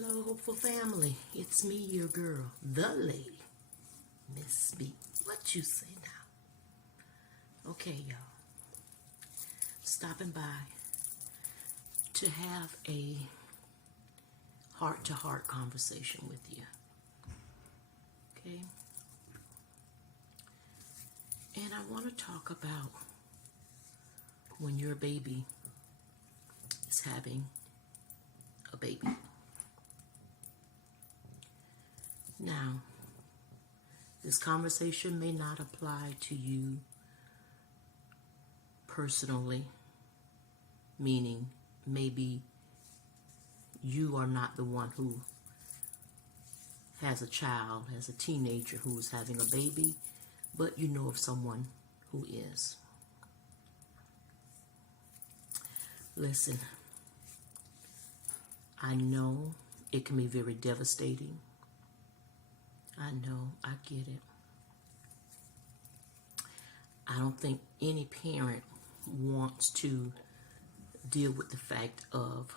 Hello, hopeful family. It's me, your girl, the lady, Miss B. What you say now? Okay, y'all. Stopping by to have a heart-to-heart conversation with you. Okay? And I want to talk about when your baby is having a baby. Now, this conversation may not apply to you personally, meaning maybe you are not the one who has a child, has a teenager who is having a baby, but you know of someone who is. Listen, I know it can be very devastating. I know, I get it. I don't think any parent wants to deal with the fact of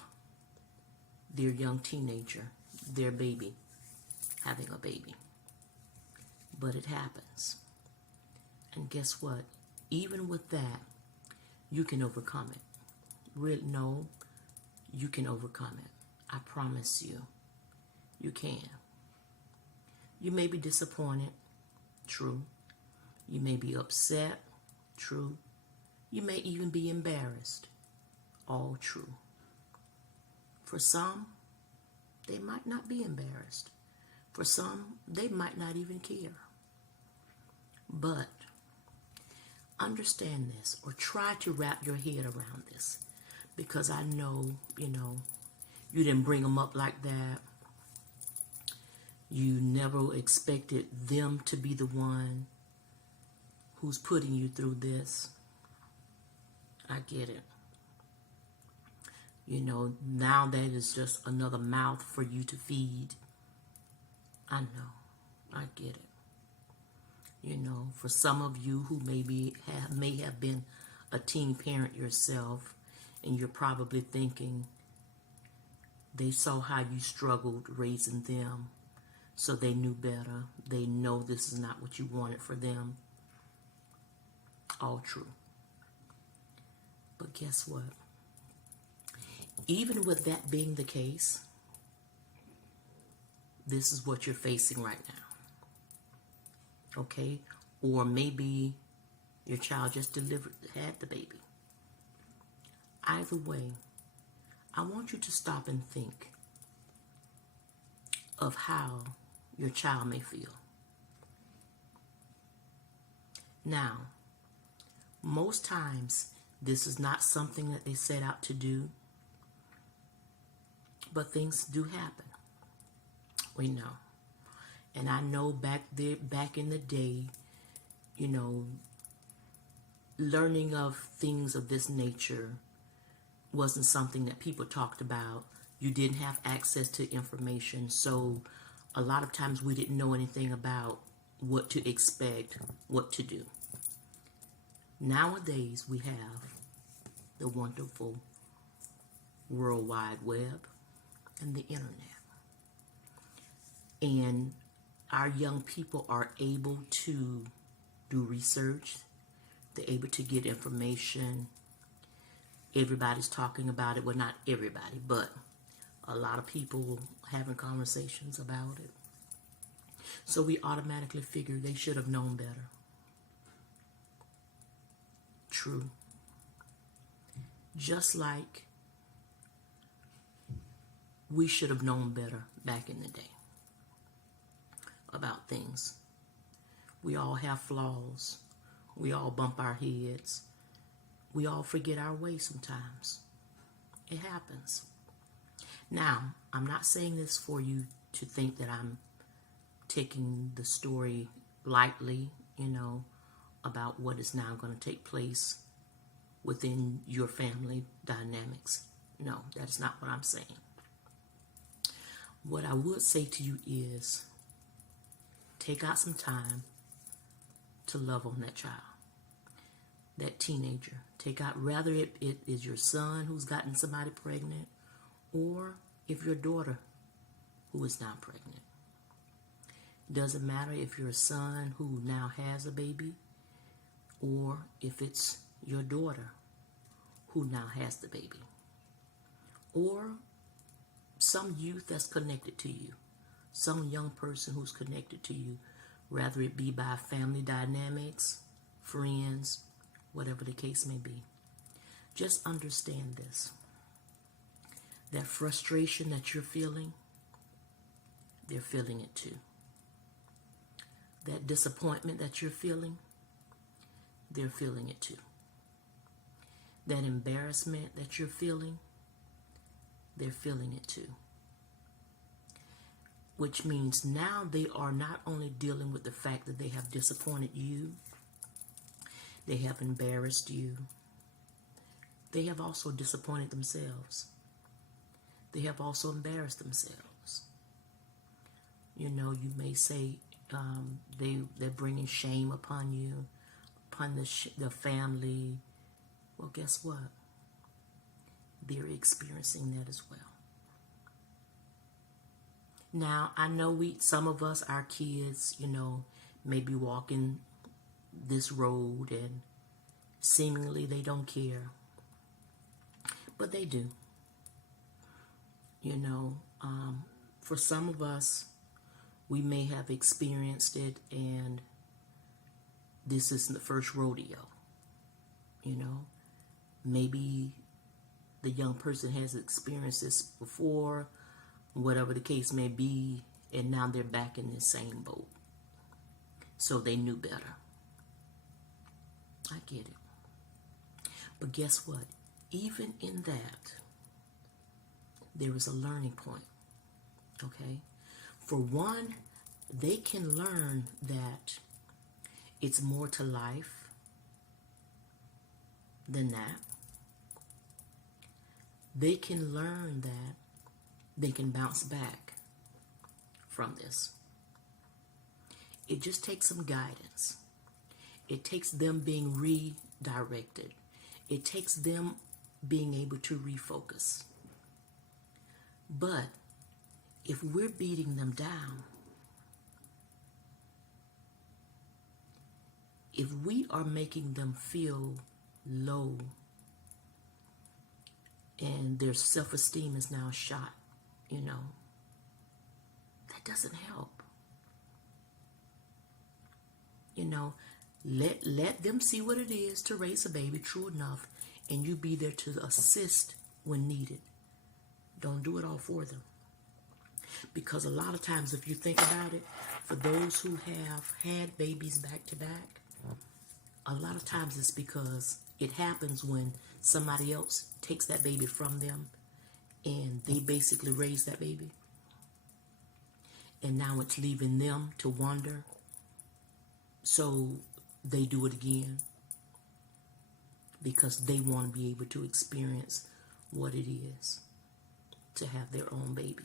their young teenager, their baby, having a baby. But it happens. And guess what? Even with that, you can overcome it. Really, no, you can overcome it. I promise you, you can. You may be disappointed, true. You may be upset, true. You may even be embarrassed, all true. For some, they might not be embarrassed. For some, they might not even care. But understand this, or try to wrap your head around this, because I know, you didn't bring them up like that. You never expected them to be the one who's putting you through this. I get it. Now that is just another mouth for you to feed. I know. I get it. For some of you who may have been a teen parent yourself, and you're probably thinking they saw how you struggled raising them, so they knew better. They know this is not what you wanted for them. All true. But guess what? Even with that being the case, this is what you're facing right now. Okay? Or maybe your child just had the baby. Either way, I want you to stop and think of how your child may feel. Now, most times, this is not something that they set out to do, but things do happen. We know. And I know back in the day, learning of things of this nature wasn't something that people talked about. You didn't have access to information, so a lot of times we didn't know anything about what to expect, what to do. Nowadays, we have the wonderful World Wide Web and the internet. And our young people are able to do research. They're able to get information. Everybody's talking about it. Well, not everybody, but a lot of people having conversations about it. So we automatically figure they should have known better. True. Just like we should have known better back in the day about things. We all have flaws. We all bump our heads. We all forget our way sometimes. It happens. Now, I'm not saying this for you to think that I'm taking the story lightly, about what is now going to take place within your family dynamics. No, that's not what I'm saying. What I would say to you is take out some time to love on that child, that teenager. Take out, rather it is your son who's gotten somebody pregnant, or if your daughter who is now pregnant. Doesn't matter if you're a son who now has a baby or if it's your daughter who now has the baby, or some youth that's connected to you, some young person who's connected to you, whether it be by family dynamics, friends, whatever the case may be. Just understand this. That frustration that you're feeling, they're feeling it too. That disappointment that you're feeling, they're feeling it too. That embarrassment that you're feeling, they're feeling it too. Which means now they are not only dealing with the fact that they have disappointed you, they have embarrassed you, they have also disappointed themselves. They have also embarrassed themselves. You know, you may say they're bringing shame upon you, upon the family. Well, guess what? They're experiencing that as well. Now, I know some of us, our kids, you know, may be walking this road and seemingly they don't care. But they do. You know, for some of us, we may have experienced it and this isn't the first rodeo. You know, maybe the young person has experienced this before, whatever the case may be, and now they're back in the same boat. So they knew better. I get it. But guess what? Even in that, there is a learning point. Okay? For one, they can learn that it's more to life than that. They can learn that they can bounce back from this. It just takes some guidance. It takes them being redirected. It takes them being able to refocus. But if we're beating them down, if we are making them feel low and their self-esteem is now shot, you know, that doesn't help. You know, let them see what it is to raise a baby, true enough, and you be there to assist when needed. Don't do it all for them. Because a lot of times, if you think about it, for those who have had babies back to back, a lot of times it's because it happens when somebody else takes that baby from them and they basically raise that baby. And now it's leaving them to wonder. So they do it again because they want to be able to experience what it is to have their own baby.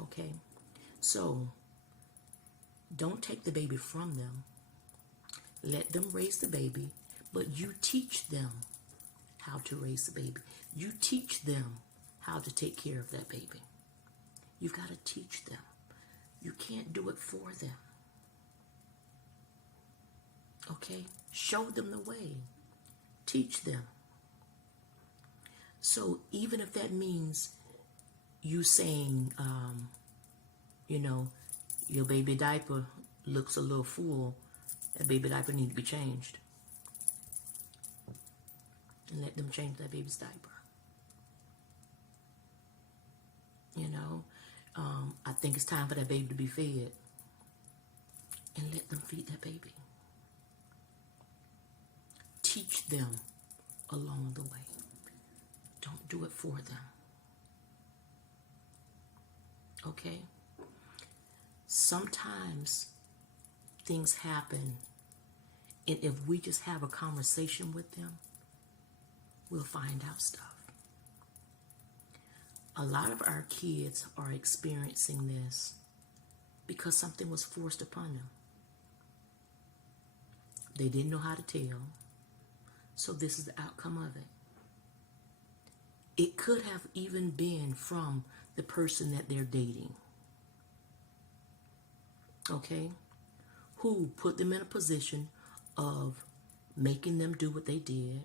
Okay? So don't take the baby from them. Let them raise the baby, but you teach them how to raise the baby. You teach them how to take care of that baby. You've got to teach them. You can't do it for them. Okay? Show them the way. Teach them. So even if that means you saying, you know, your baby diaper looks a little full, that baby diaper needs to be changed. And let them change that baby's diaper. You know, I think it's time for that baby to be fed. And let them feed that baby. Teach them along the way. Don't do it for them. Okay? Sometimes things happen, and if we just have a conversation with them, we'll find out stuff. A lot of our kids are experiencing this because something was forced upon them. They didn't know how to tell, so this is the outcome of it. It could have even been from the person that they're dating. Okay? Who put them in a position of making them do what they did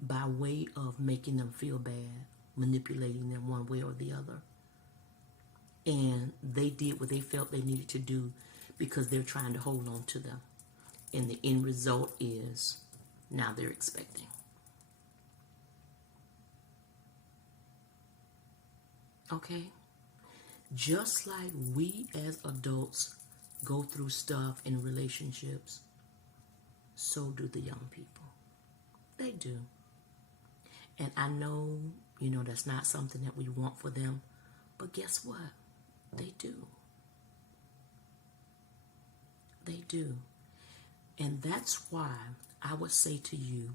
by way of making them feel bad, manipulating them one way or the other. And they did what they felt they needed to do because they're trying to hold on to them. And the end result is now they're expecting. Okay? Just like we as adults go through stuff in relationships, so do the young people. They do. And I know, that's not something that we want for them, but guess what? They do. They do. And that's why I would say to you,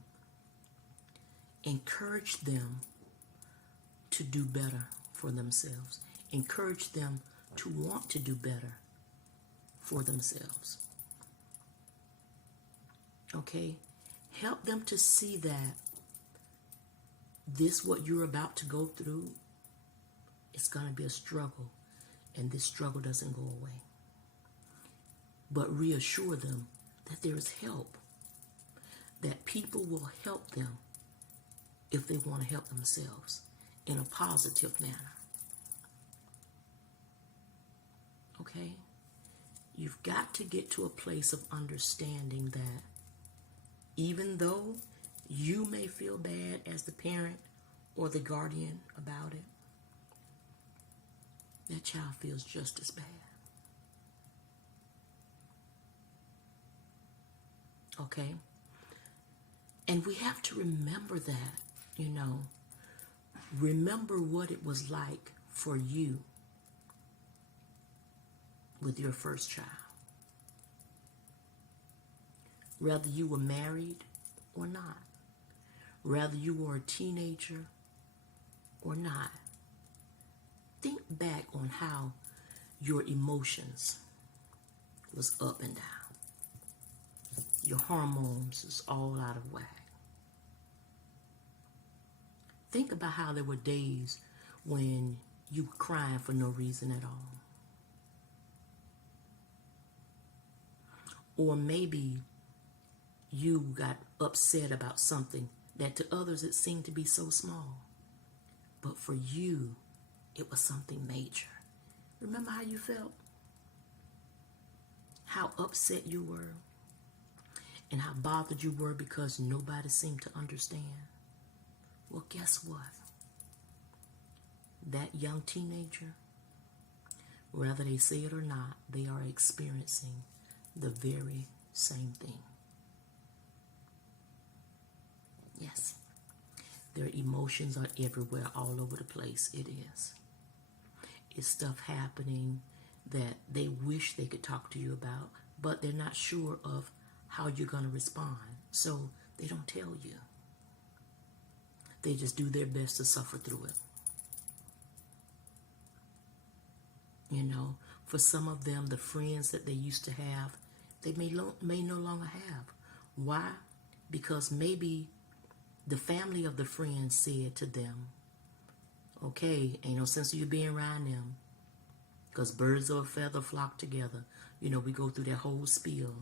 encourage them to do better for themselves. Encourage them to want to do better for themselves. Okay? Help them to see that what you're about to go through, it's going to be a struggle, and this struggle doesn't go away. But reassure them that there is help, that people will help them if they want to help themselves in a positive manner. Okay? You've got to get to a place of understanding that even though you may feel bad as the parent or the guardian about it, that child feels just as bad. Okay? And we have to remember that, remember what it was like for you with your first child. Whether you were married or not. Whether you were a teenager or not. Think back on how your emotions was up and down. Your hormones is all out of whack. Think about how there were days when you were crying for no reason at all. Or maybe you got upset about something that to others it seemed to be so small. But for you, it was something major. Remember how you felt? How upset you were? And how bothered you were because nobody seemed to understand? Well, guess what? That young teenager, whether they say it or not, they are experiencing the very same thing. Yes. Their emotions are everywhere, all over the place. It is. It's stuff happening that they wish they could talk to you about, but they're not sure of how you're going to respond. So they don't tell you. They just do their best to suffer through it. For some of them, the friends that they used to have, they may no longer have. Why? Because maybe the family of the friend said to them, okay, ain't no sense of you being around them because birds of a feather flock together. We go through that whole spiel.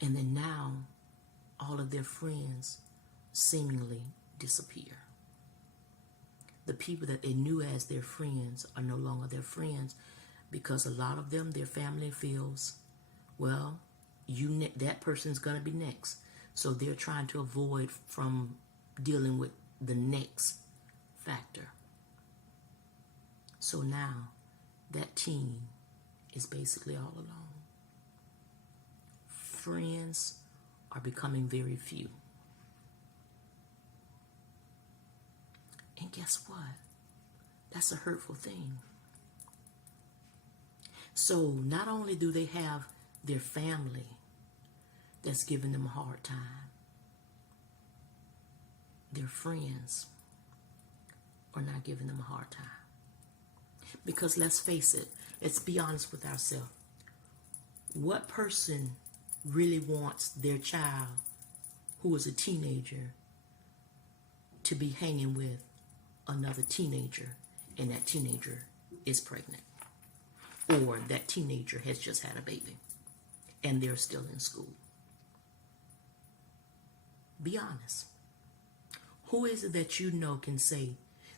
And then now, all of their friends seemingly disappear. The people that they knew as their friends are no longer their friends because a lot of them, their family feels, well, that person's going to be next. So they're trying to avoid from dealing with the next factor. So now that teen is basically all alone. Friends are becoming very few. And guess what? That's a hurtful thing. So not only do they have their family that's giving them a hard time, their friends are not giving them a hard time. Because let's face it, let's be honest with ourselves. What person really wants their child, who is a teenager, to be hanging with another teenager and that teenager is pregnant, or that teenager has just had a baby and they're still in school. Be honest. Who is it that you know can say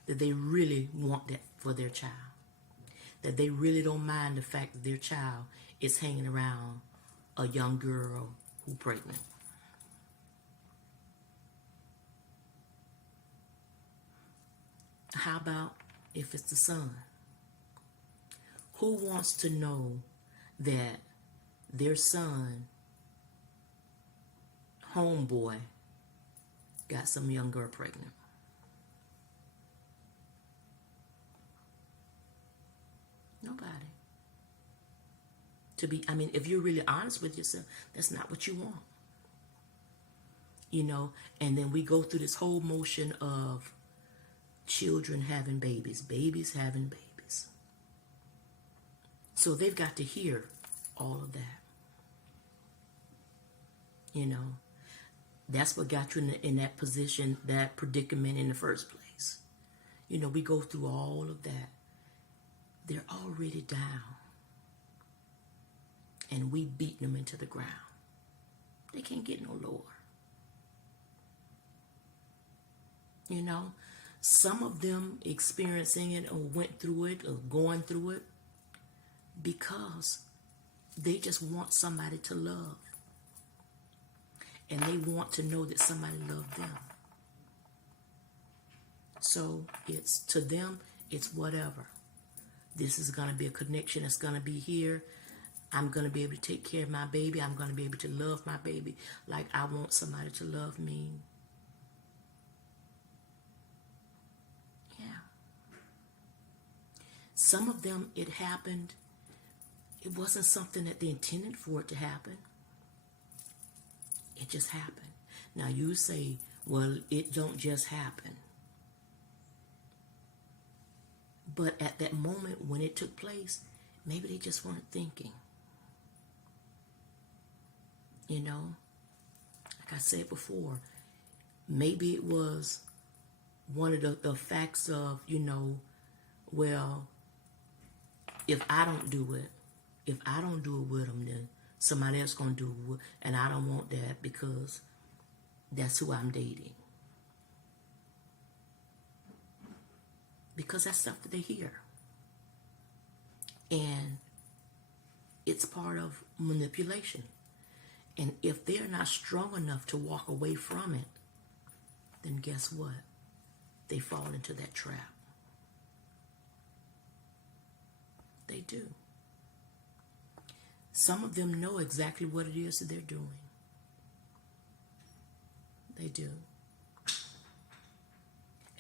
that they really want that for their child? That they really don't mind the fact that their child is hanging around a young girl who's pregnant? How about if it's the son? Who wants to know that their son, homeboy, got some young girl pregnant? Nobody. If you're really honest with yourself, that's not what you want. And then we go through this whole motion of children having babies, babies having babies. So they've got to hear all of that. That's what got you in that position, that predicament in the first place. We go through all of that. They're already down. And we beating them into the ground. They can't get no lower. Some of them experiencing it or went through it or going through it because they just want somebody to love. And they want to know that somebody loved them. So it's to them, it's whatever. This is going to be a connection that's going to be here. I'm going to be able to take care of my baby. I'm going to be able to love my baby like I want somebody to love me. Yeah. Some of them, it happened. It wasn't something that they intended for it to happen. It just happened. Now you say, well, it don't just happen. But at that moment when it took place, maybe they just weren't thinking. Like I said before, maybe it was one of the facts of, well, if I don't do it with them, then somebody else going to do it, and I don't want that because that's who I'm dating. Because that's stuff that they hear. And it's part of manipulation. And if they're not strong enough to walk away from it, then guess what? They fall into that trap. They do. Some of them know exactly what it is that they're doing. They do.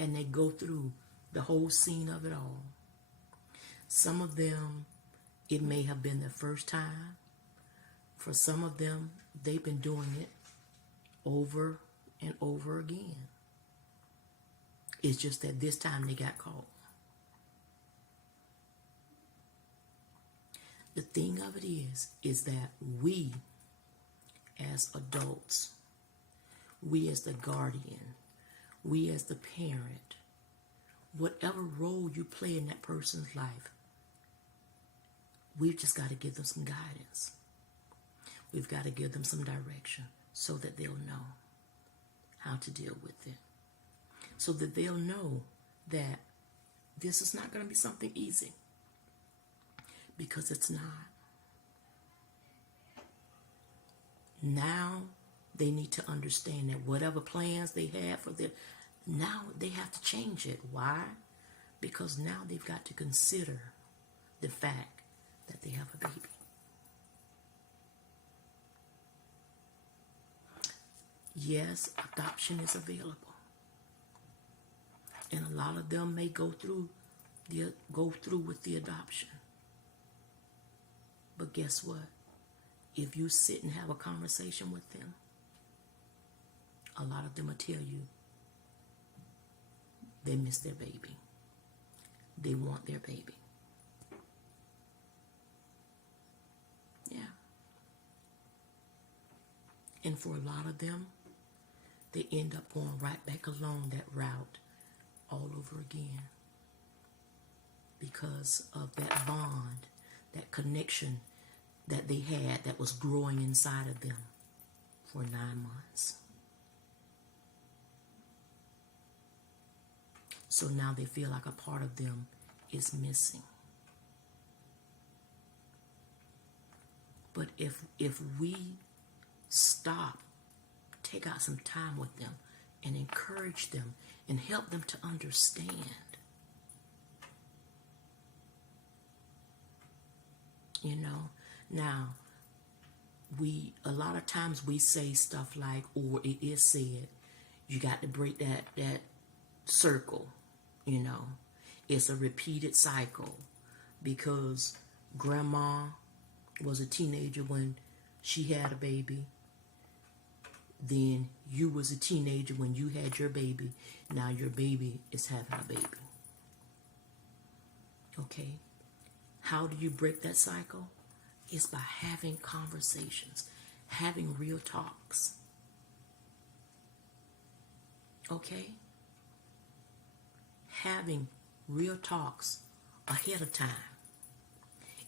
And they go through the whole scene of it all. Some of them, it may have been their first time. For some of them, they've been doing it over and over again. It's just that this time they got caught. The thing of it is that we as adults, we as the guardian, we as the parent, whatever role you play in that person's life, we've just got to give them some guidance. We've got to give them some direction so that they'll know how to deal with it. So that they'll know that this is not going to be something easy. Because it's not. Now they need to understand that whatever plans they had for their, now they have to change it. Why? Because now they've got to consider the fact that they have a baby. Yes, adoption is available. And a lot of them may go through with the adoption. But guess what? If you sit and have a conversation with them, a lot of them will tell you they miss their baby. They want their baby. Yeah. And for a lot of them, they end up going right back along that route all over again. because of that bond, that connection that they had that was growing inside of them for 9 months. So now they feel like a part of them is missing. But if we stop, take out some time with them and encourage them and help them to understand, you know. Now, a lot of times we say stuff like, or it is said, you got to break that circle, you know. It's a repeated cycle because grandma was a teenager when she had a baby. Then you was a teenager when you had your baby. Now your baby is having a baby. Okay? How do you break that cycle? It's by having conversations, having real talks. Okay? Having real talks ahead of time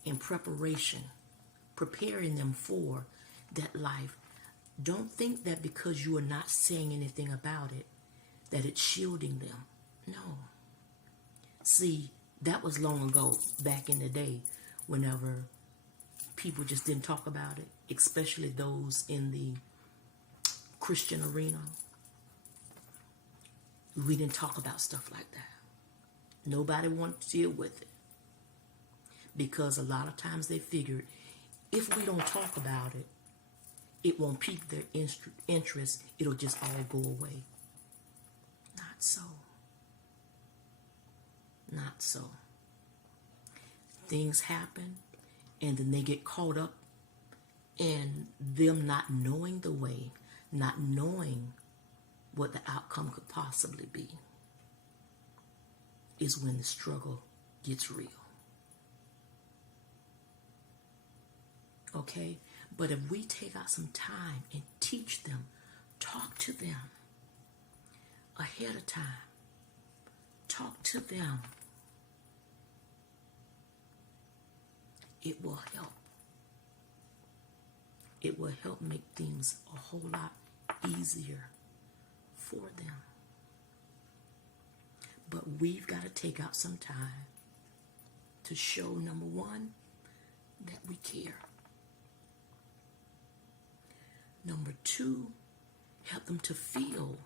in preparation, preparing them for that life. Don't think that because you are not saying anything about it, that it's shielding them. No. See, that was long ago, back in the day, whenever people just didn't talk about it, especially those in the Christian arena. We didn't talk about stuff like that. Nobody wanted to deal with it because a lot of times they figured if we don't talk about it, it won't pique their interest. It'll just all go away. Not so. Not so. Things happen, and then they get caught up in them not knowing the way, not knowing what the outcome could possibly be, is when the struggle gets real. Okay? But if we take out some time and teach them, talk to them ahead of time, talk to them, it will help. It will help make things a whole lot easier for them. But we've got to take out some time to show, number one, that we care. Number two, help them to feel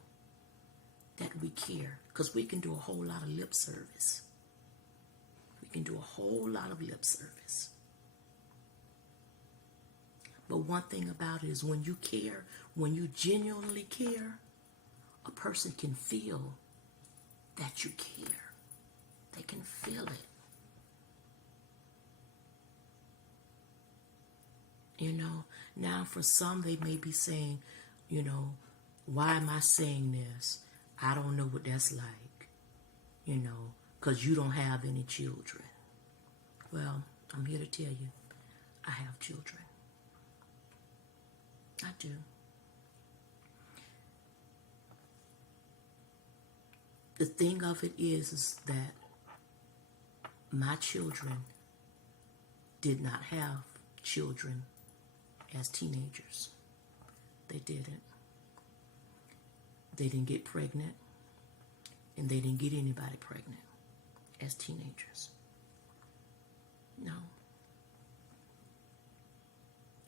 that we care. Because we can do a whole lot of lip service. We can do a whole lot of lip service. But one thing about it is when you care, when you genuinely care, a person can feel that you care. They can feel it. You know, now for some they may be saying, you know, why am I saying this? I don't know what that's like, you know, because you don't have any children. Well, I'm here to tell you, I have children. I do. The thing of it is that my children did not have children as teenagers. They didn't. They didn't get pregnant, and they didn't get anybody pregnant as teenagers. No.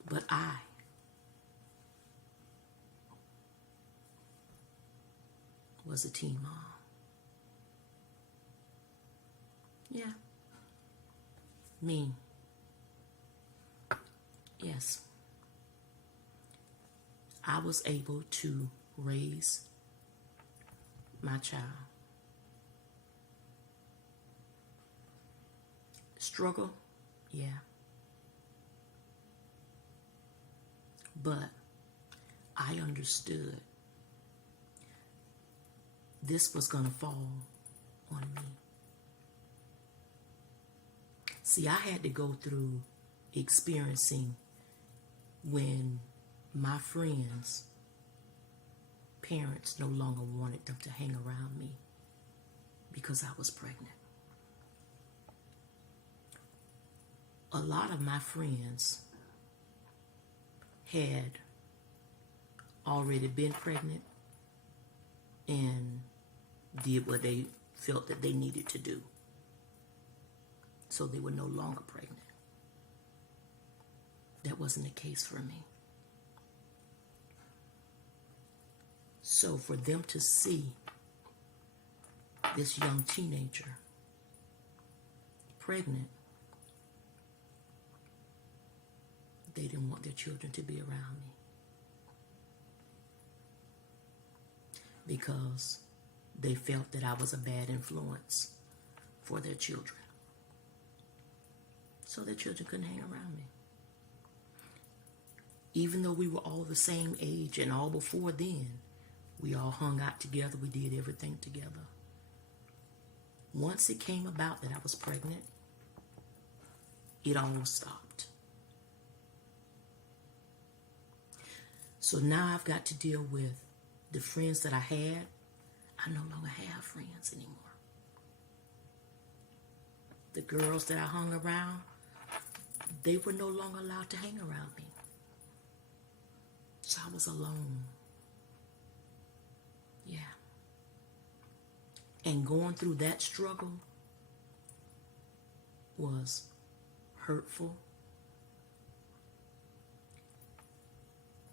But I was a teen mom. Yeah. Me. Yes. I was able to raise my child. Struggle? Yeah. But I understood this was going to fall on me. See, I had to go through experiencing when my friends' parents no longer wanted them to hang around me because I was pregnant. a lot of my friends had already been pregnant and did what they felt that they needed to do. So they were no longer pregnant. That wasn't the case for me. So for them to see this young teenager pregnant, they didn't want their children to be around me, because they felt that I was a bad influence for their children. So their children couldn't hang around me. Even though we were all the same age and all before then, we all hung out together, we did everything together. Once it came about that I was pregnant, it all stopped. So now I've got to deal with the friends that I had. I no longer have friends anymore. The girls that I hung around, they were no longer allowed to hang around me. So I was alone. Yeah. And going through that struggle was hurtful.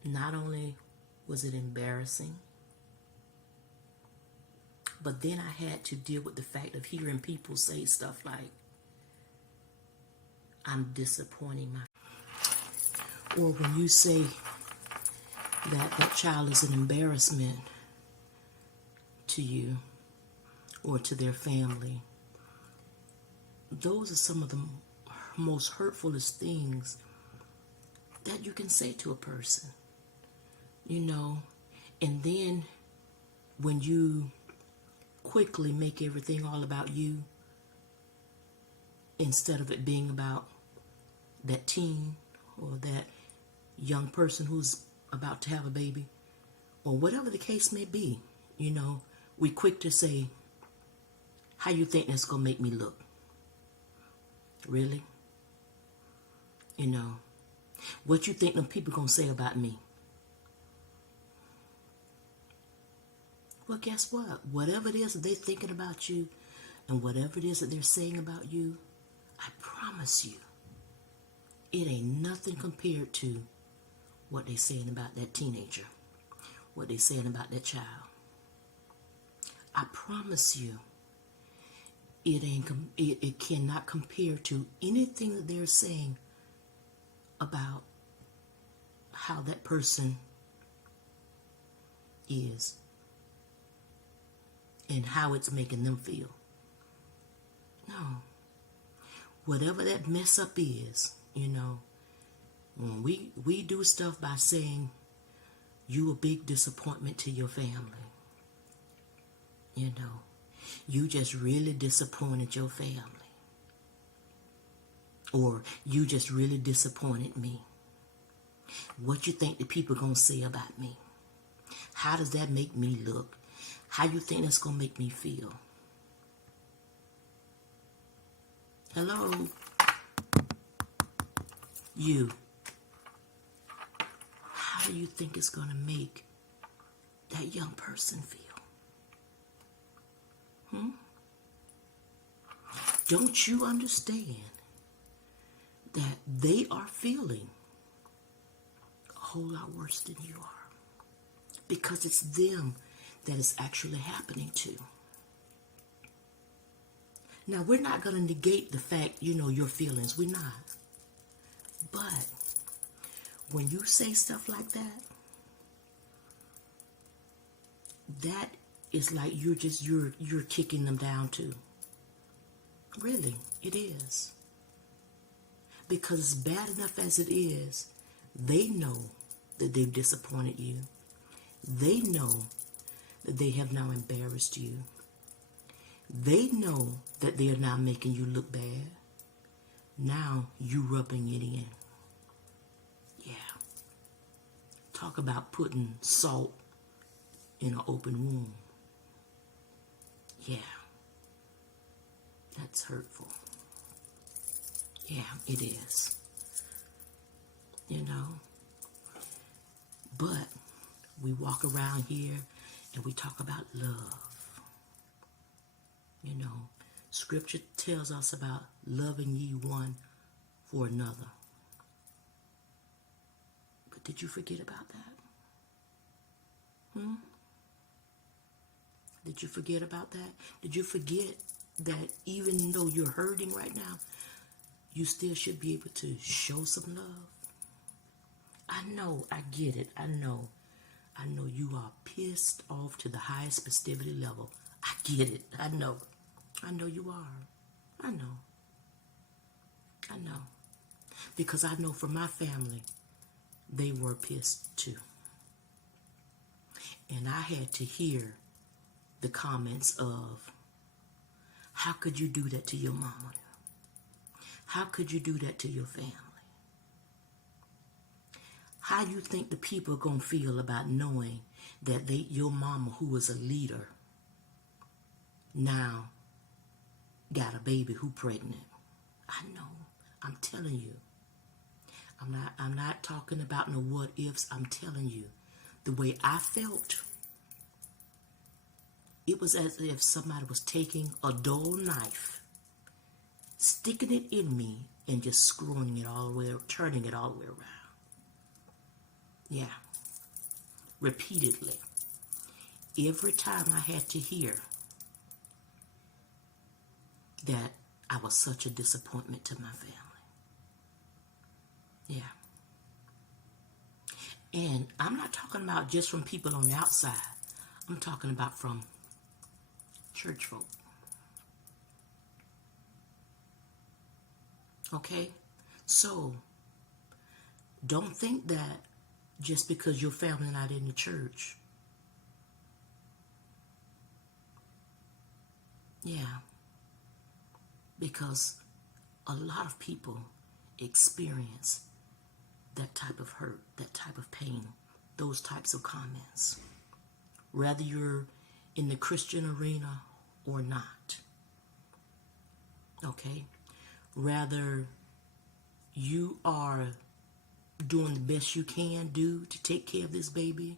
Not only was it embarrassing, but then I had to deal with the fact of hearing people say stuff like, I'm disappointing my... Or when you say that child is an embarrassment to you or to their family, those are some of the most hurtfulest things that you can say to a person. You know, and then when you quickly make everything all about you, instead of it being about that teen or that young person who's about to have a baby, or whatever the case may be, you know, we quick to say, how you think that's going to make me look? Really? You know, what you think them people going to say about me? Well, guess what? Whatever it is that they're thinking about you and whatever it is that they're saying about you, I promise you, it ain't nothing compared to what they're saying about that teenager, what they're saying about that child. I promise you, it cannot compare to anything that they're saying about how that person is and how it's making them feel. No. Whatever that mess up is, you know, when we do stuff by saying you a big disappointment to your family, you know, you just really disappointed your family, or you just really disappointed me. What you think the people gonna say about me? How does that make me look? How you think that's gonna make me feel? Hello? You. How do you think it's gonna make that young person feel? Don't you understand that they are feeling a whole lot worse than you are? Because it's them that is actually happening to. Now, we're not going to negate the fact, you know, your feelings. We're not. But when you say stuff like that, that is like you're kicking them down too. Really, it is. Because as bad enough as it is, they know that they've disappointed you. They know that they have now embarrassed you. They know that they are now making you look bad. Now you rubbing it in. Yeah. Talk about putting salt in an open wound. Yeah. That's hurtful. Yeah. Yeah, it is. You know, but we walk around here and we talk about love. You know, scripture tells us about loving ye one for another. But did you forget about that? Did you forget about that? Did you forget that even though you're hurting right now, you still should be able to show some love? I know, I get it, I know you are pissed off to the highest festivity level. I get it, I know you are. I know. Because I know for my family, they were pissed too. And I had to hear the comments of, how could you do that to your mama? How could you do that to your family? How you think the people are going to feel about knowing that your mama, who was a leader, now got a baby who pregnant? I know. I'm telling you. I'm not talking about no what ifs. I'm telling you. The way I felt, it was as if somebody was taking a dull knife, sticking it in me, and just screwing it all the way, turning it all the way around. Yeah. Repeatedly. Every time I had to hear that I was such a disappointment to my family. Yeah. And I'm not talking about just from people on the outside. I'm talking about from church folk. Okay? So, don't think that just because your family not in the church. Yeah. Because a lot of people experience that type of hurt, that type of pain, those types of comments. Whether you're in the Christian arena or not. Okay? Rather you are doing the best you can do to take care of this baby,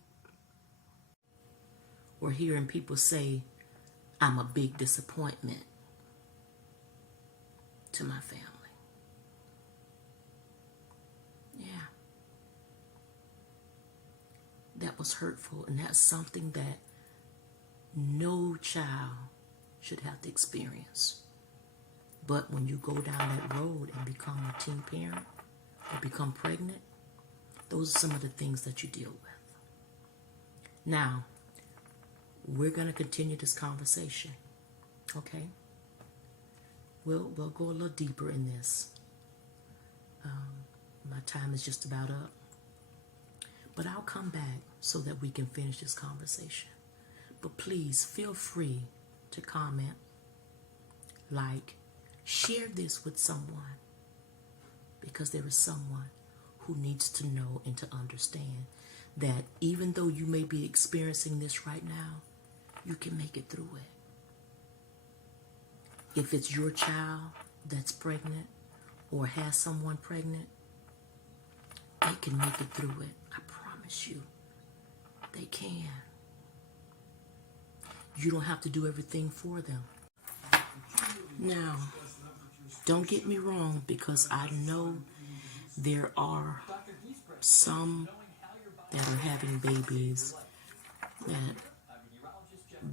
or hearing people say, I'm a big disappointment to my family. Yeah. That was hurtful, and that's something that no child should have to experience. But when you go down that road and become a teen parent or become pregnant, those are some of the things that you deal with. Now, we're going to continue this conversation, okay? We'll go a little deeper in this. My time is just about up. But I'll come back so that we can finish this conversation. But please feel free to comment, like, share this with someone, because there is someone who needs to know and to understand that even though you may be experiencing this right now, you can make it through it. If it's your child that's pregnant or has someone pregnant, they can make it through it. I promise you, they can. You don't have to do everything for them. Now, don't get me wrong, because I know there are some that are having babies that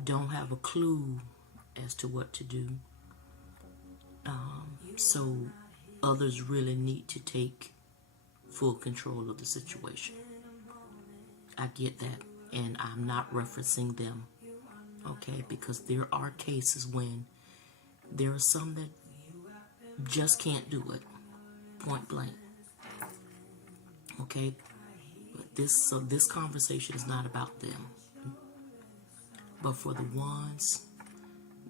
don't have a clue as to what to do. So others really need to take full control of the situation. I get that, and I'm not referencing them, okay? Because there are cases when there are some that just can't do it, point blank, okay? But this conversation is not about them, but for the ones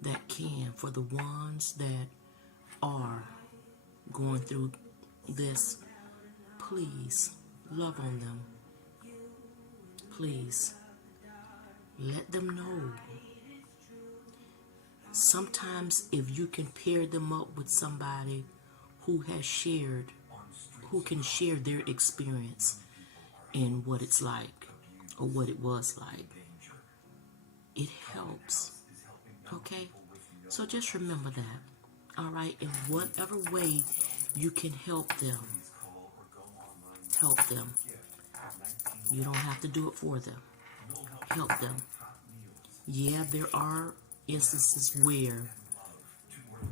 that can, for the ones that are going through this, please love on them. Please let them know. Sometimes if you can pair them up with somebody who has shared, who can share their experience in what it's like or what it was like. It helps. Okay? So just remember that. All right? In whatever way you can help them, help them. You don't have to do it for them. Help them. Yeah, there are instances where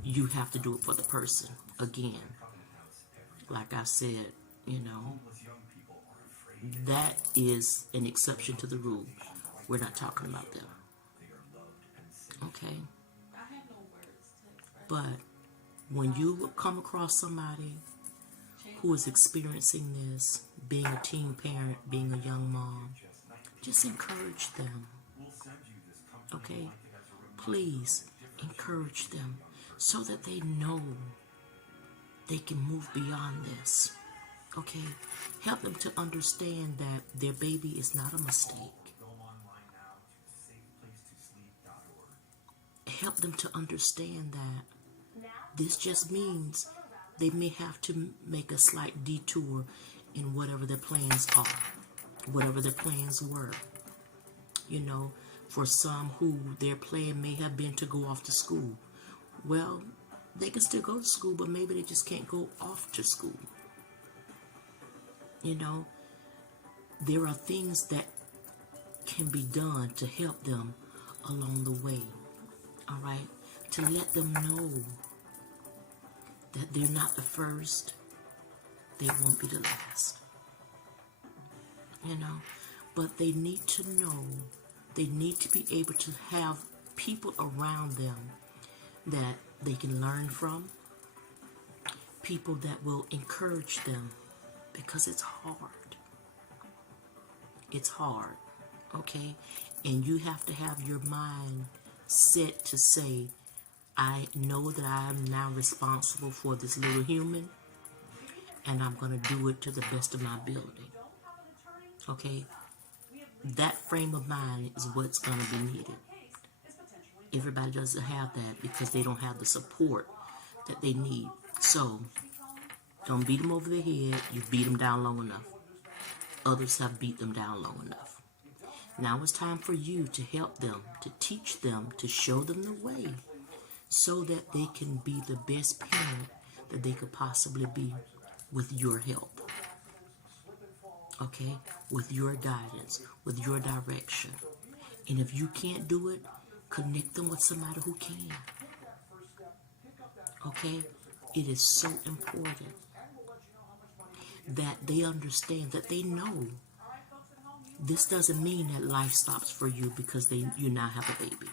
you have to do it for the person. Again, like I said, that is an exception to the rule. We're not talking about them. Okay? But when you come across somebody who is experiencing this, being a teen parent, being a young mom, just encourage them. Okay? Please encourage them so that they know they can move beyond this. Okay? Help them to understand that their baby is not a mistake. Help them to understand that this just means they may have to make a slight detour in whatever their plans are, whatever their plans were. For some who their plan may have been to go off to school. Well, they can still go to school, but maybe they just can't go off to school. There are things that can be done to help them along the way. All right? To let them know that they're not the first, they won't be the last. But they need to know, they need to be able to have people around them that they can learn from, people that will encourage them, because it's hard. It's hard, okay? And you have to have your mind set to say, I know that I am now responsible for this little human, and I'm going to do it to the best of my ability. Okay? That frame of mind is what's going to be needed. Everybody doesn't have that because they don't have the support that they need. So, don't beat them over the head. You beat them down long enough. Others have beat them down long enough. Now it's time for you to help them, to teach them, to show them the way, so that they can be the best parent that they could possibly be with your help. Okay? With your guidance, with your direction. And if you can't do it, connect them with somebody who can. Okay? It is so important that they understand, that they know. This doesn't mean that life stops for you because you now have a baby.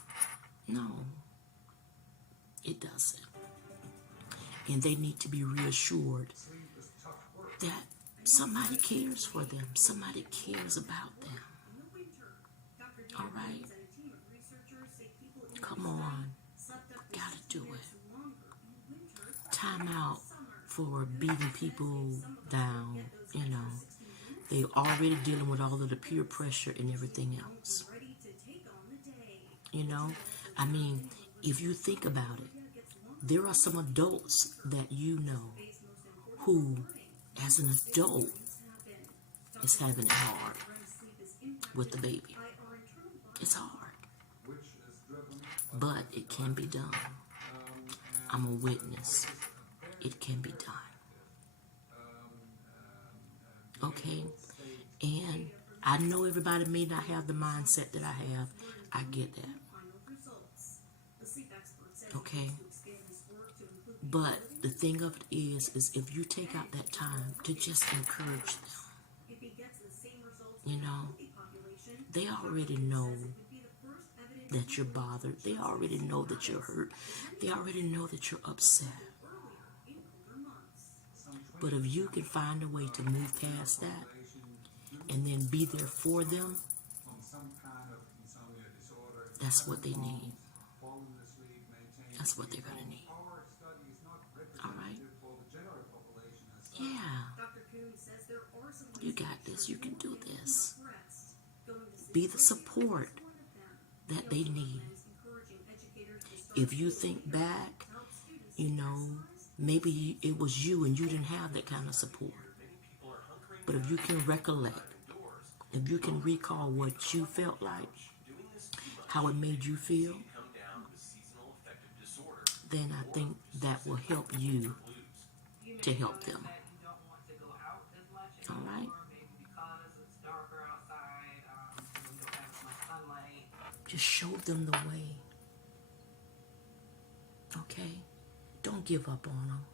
No. It doesn't. And they need to be reassured that somebody cares for them. Somebody cares about them. All right? Come on. Gotta do it. Time out for beating people down. They're already dealing with all of the peer pressure and everything else. I mean, if you think about it, there are some adults that you know who, as an adult, is having it hard with the baby. It's hard. But it can be done. I'm a witness. It can be done. Okay? And I know everybody may not have the mindset that I have. I get that. Okay? But the thing of it is if you take out that time to just encourage them, they already know that you're bothered. They already know that you're hurt. They already know that you're upset. But if you can find a way to move past that and then be there for them, that's what they need. That's what they're going to need. All right? Yeah. You got this. You can do this. Be the support that they need. If you think back, Maybe it was you and you didn't have that kind of support. But if you can recollect, if you can recall what you felt like, how it made you feel, then I think that will help you to help them. All right? Just show them the way. Okay? Don't give up on them.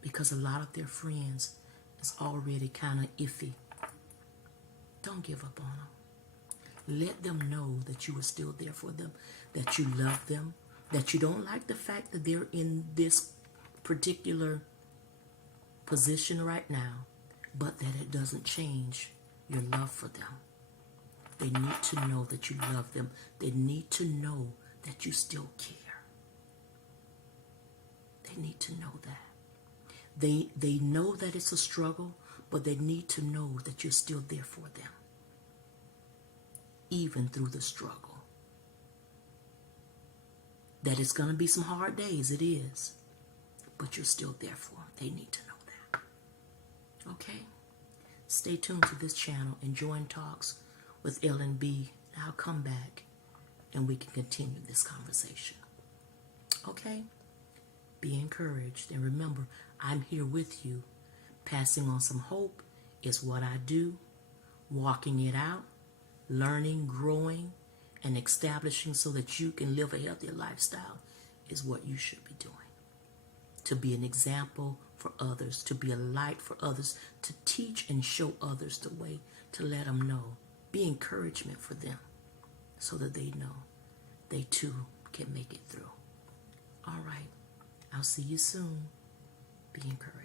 Because a lot of their friends is already kind of iffy. Don't give up on them. Let them know that you are still there for them, that you love them, that you don't like the fact that they're in this particular position right now, but that it doesn't change your love for them. They need to know that you love them. They need to know that you still care. They need to know that. They know that it's a struggle, but they need to know that you're still there for them, even through the struggle. That it's going to be some hard days, it is, but you're still there for them. They need to know that. Okay? Stay tuned to this channel and join Talks with Ellen B. I'll come back and we can continue this conversation. Okay? Be encouraged. And remember, I'm here with you. Passing on some hope is what I do. Walking it out, learning, growing, and establishing so that you can live a healthier lifestyle is what you should be doing. To be an example for others, to be a light for others, to teach and show others the way, to let them know. Be encouragement for them so that they know they too can make it through. All right. I'll see you soon. Be encouraged.